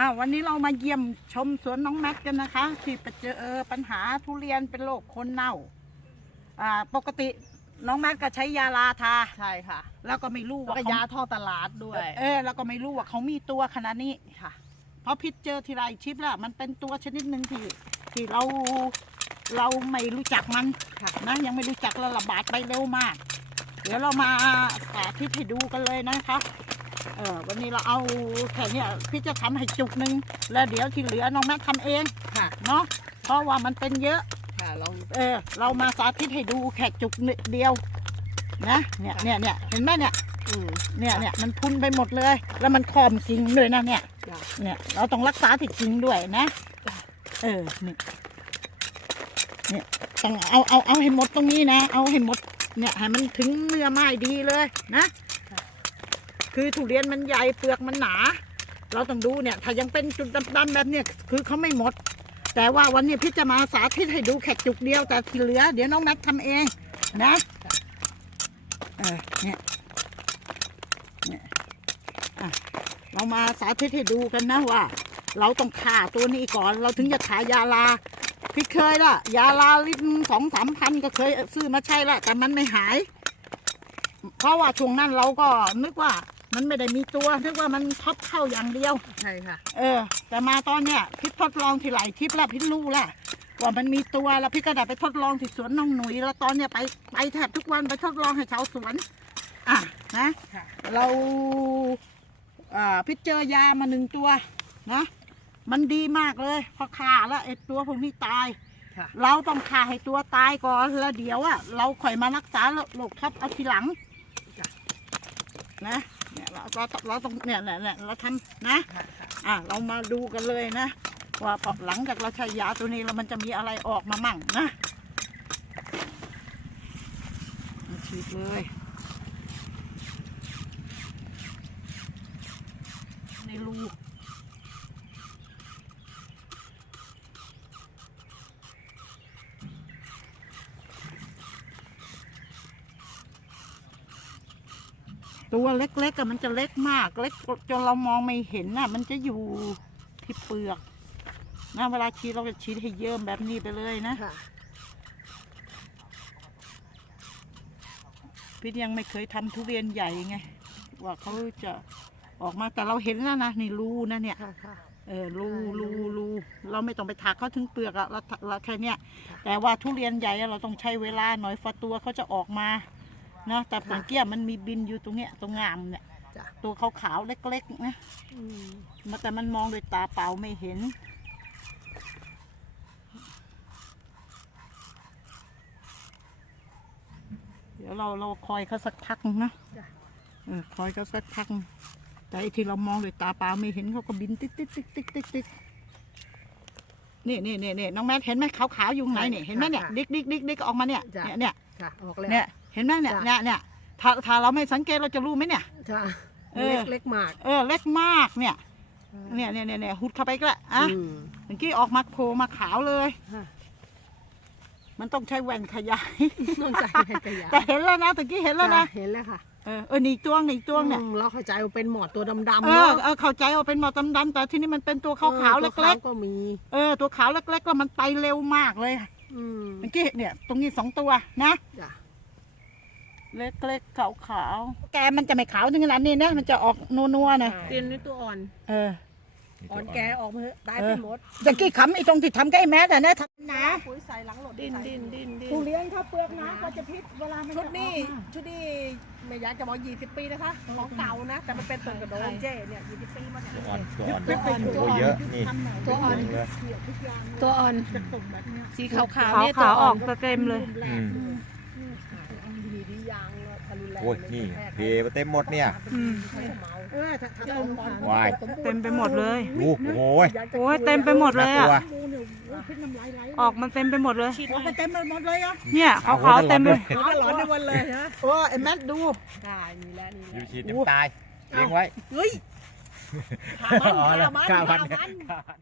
อ่าวันนี้เรามาเยี่ยมชมสวนน้องแม็กกันนะคะ ที่ไปเจอปัญหาทุเรียนเป็นโรคคนเน่าอ่าปกติน้องแม็กก็ใช้ยาลาทา ใช่ค่ะ แล้วก็ไม่รู้แล้วว่าก็เขายาท่อตลาดด้วย เออแล้วก็ไม่รู้ว่าเขามีตัวขนาดนี้ค่ะ เพราะพิษเจอทีไรชิปแล้วมันเป็นตัวชนิดหนึ่งที่ที่เราเราไม่รู้จักมันค่ะ นะยังไม่รู้จักแล้วระบาดไปเร็วมาก เดี๋ยวเรามาสาธิตให้ดูกันเลยนะคะเออวันนี้เราเอาแค่เนี้ยพี่จะทำให้จุกหนึ่งแล้วเดี๋ยวที่เหลือน้องแม่ทำเองค่ะ เนาะเพราะว่ามันเป็นเยอะ ค่ะลองเออ เรามาสาธิตให้ดูแค่จุกนิดเดียวนะเนี่ยเนี่ยเนี่ยเห็นไหมเนี่ยอืม เนี่ยเนี่ยมันพุนไปหมดเลย แล้วมันคอมจริงเลยนะเนี่ยจ้ะ เนี่ย เราต้องรักษาที่จริงด้วยนะ เออนี่เนี่ยต้องเอาเอาเอาให้หมดตรงนี้นะ เอาให้หมดเนี่ยให้มันถึงเนื้อไม้ดีเลยนะ คือทุเรียนมันใหญ่เปลือกมันหนา เราต้องดูเนี่ย ถ้ายังเป็นจุดดำๆแบบเนี้ยคือเขาไม่หมด แต่ว่าวันนี้พี่จะมาสาธิตให้ดูแค่จุกเดียวแต่ที่เหลือ เดี๋ยวน้องแม็กทำเองนะเออเนี่ยเนี่ยอะเรามาสาธิตให้ดูกันนะว่า เราต้องฆ่าตัวนี้ก่อนเราถึงจะขายยาลาพี่เคยละยาลาลิตรสองสามพันก็เคยซื้อมาใช้ละแต่มันไม่หาย เพราะว่าช่วงนั้นเราก็นึกว่า มันไม่ได้มีตัวนึกว่ามันท็อปเข้าอย่างเดียว ใช่ค่ะ เออ แต่มาตอนเนี้ยพี่ทดลองที่หลายทิปแล้วพี่รู้แล้วว่ามันมีตัวแล้วพี่ก็ได้ไปทดลองที่สวนน้องหนุ่ยแล้วตอนเนี้ยไปไปแทบทุกวันไปทดลองให้ชาวสวน อะนะค่ะ เราอ่าพี่เจอยามาหนึ่งตัวนะมันดีมากเลยพอฆ่าแล้วไอ้ตัวพวกนี้ตาย ค่ะ เราต้องฆ่าให้ตัวตายก่อนแล้วเดี๋ยวอะเราค่อยมารักษาโรคท็อปเอาทีหลังจ้ะ นะเนี่ยเราเราเราต้องเนี่ยเนี่ยเนี่ยเราทำนะค่ะค่ะอะเรามาดูกันเลยนะ ว่าพอหลังจากเราใช้ยาตัวนี้แล้วมันจะมีอะไรออกมามั่งนะมาฉีดเลยในรู ตัวเล็กๆกับมันจะเล็กมาก เล็กจนเรามองไม่เห็นน่ะ มันจะอยู่ที่เปลือกนะเวลาฉีดเราจะฉีดให้เยิ้มแบบนี้ไปเลยนะค่ะ พี่ยังไม่เคยทำทุเรียนใหญ่ไงว่าเขาจะออกมาแต่เราเห็นแล้วนะนี่รูนะเนี่ย ค่ะค่ะ เออรูรูรูเราไม่ต้องไปถักเขาถึงเปลือกอะเราเราแค่เนี้ยแต่ว่าทุเรียนใหญ่อะเราต้องใช้เวลาหน่อยฟ้าตัวเขาจะออกมา นะแต่ผงเกี้ยมันมีบินอยู่ตรงเนี้ยตรงงามเนี่ยจ้ะ ตัวขาวๆเล็กๆนะอืมมาแต่มันมองด้วยตาเปล่าไม่เห็น เดี๋ยวเราเราคอยเขาสักพักนึงนะจ้ะ เออคอยเขาสักพักนึงแต่ไอ้ที่เรามองด้วยตาเปล่าไม่เห็นเขาก็บินติ๊กติ๊กติ๊กติ๊กติ๊กติ๊กนี่นี่นี่นี่น้องแมทเห็นไหมขาวๆอยู่ข้างไหนเนี่ยเห็นไหมเนี่ยดิกดิกดิกดิกออกมาเนี่ยเนี่ยเนี่ย ค่ะออกแล้วเนี่ย เห็นไหมเนี่ยเนี่ยเนี่ยถ้าถ้าเราไม่สังเกตเราจะรู้ไหมเนี่ยค่ะเออ เล็กเล็กมากเออเล็กมากเนี่ย เนี่ยเนี่ยเนี่ยเนี่ยหุดเข้าไปก็แล้วอะอืมเมื่อกี้ออกมาโผล่มาขาวเลย ค่ะมันต้องใช้แว่นขยาย น้องใจขยะแต่เห็นแล้วนะตะกี้เห็นแล้วนะเห็นแล้วค่ะเออเออนี่จ้วงนี่จ้วงเนี่ยอืมเราเข้าใจว่าเป็นหมอดตัวดำๆเออเนาะเออเข้าใจว่าเป็นหมอดดำๆแต่ที่นี่มันเป็นตัวขาวๆออเตัวล็กขาวก็มี ๆเออตัวขาวเล็กๆแล้วมันไปเร็วมากเลยอืมเมื่อกี้เนี่ย ตรงนี้สองตัวนะ จ้ะ เล็กๆขาวๆแกมันจะไม่ขาวถึงขนาดนี้นะ มันจะออกนัวๆนะเรียนในตัวอ่อน เออ อ่อนแกออกมาเถอะตายเอไปอหมดตะกี้ขำไอ้ตรงที่ทำใกล้แมสแต่นะทำนะปุ๋ยใส่หลังหลดดินดินดินดินทุเรียนเขาเปลือกนะก็จะพิษเวลามันชุดนี้จะออกมาชุดนี้ไม่อยากจะบอก20 ปีนะคะ ของเก่านะ แต่มันเป็นต้นกระโดงเจ้เนี่ย20 ปีมาเนี่ยตัวอ่อนตัวอ่อนตัวอ่อนโอ้เยอะนี่ตัวอ่อนเยอะตัวอ่อนจะตุ่มแบบเนี้ยสีขาวขาวขาวเนี่ยขาวตัวออ่ออนกเต็มเลย อืม ดีดียางทะลุแรงโอ้ยนี่เทไปเต็มหมดเนี่ย อืมเออถ้าถ้าเจ้าตุ่มอ่อนวาย เต็มไปหมดเลย ดูโอ้โหโอ้ยเต็มไปหมดเลยอะตัวดูเนี่ยโอ้ยพิษน้ำลายไหลออกมันเต็มไปหมดเลย ออกไปเต็มไปหมดเลยอะเนี่ยขาวๆเต็มเลยมันก็หลอนในวันเลยนะโอ้ไอ้แมทดูได้นี่แหละนี่แหยูละฉีดน้ำตายเลี้ยงไว้ เฮ้ยขามันอ๋อเหรอขามันฆ่ามันขามัน